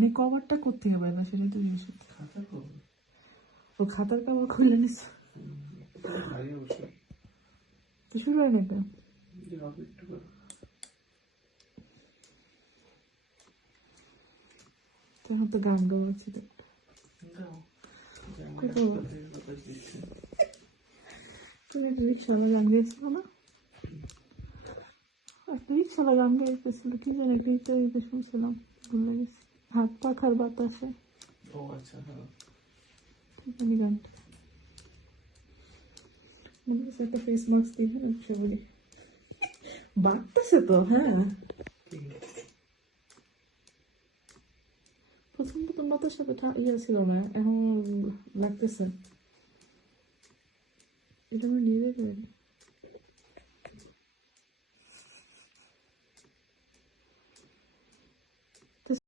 মানে কভারটা করতে হবে না, সেটা তো জিজ্ঞেস করতে। খাতা কবে? ও খাতার কভার খুলে নিস ভারী অবশ্যই। তো শুরু হয় না কেন? হবে একটু করে। তখন তো গান গাওয়াচ্ছি তো। দাও। কত বাতাস দিচ্ছে। তুমি একটা রিক্সাওয়ালা গান গাইছিল না? একটা রিক্সাওয়ালা গান গাইতেছিল, কি জানি একটা ইত্যাদিতে শুনছিলাম, ভুলে গেছি। হাত পাখার বাতাসে, ও আচ্ছা, হ্যাঁ। কি জানি গানটা। মনে হচ্ছে একটা ফেস মাস্ক দিয়ে সবাই বাড়তেছে তো। হ্যাঁ, প্রথম প্রথম বাতার সাথে ইয়ে ছিল না, এখন লাগতেছে। এটা আমি নিয়ে যাবেন।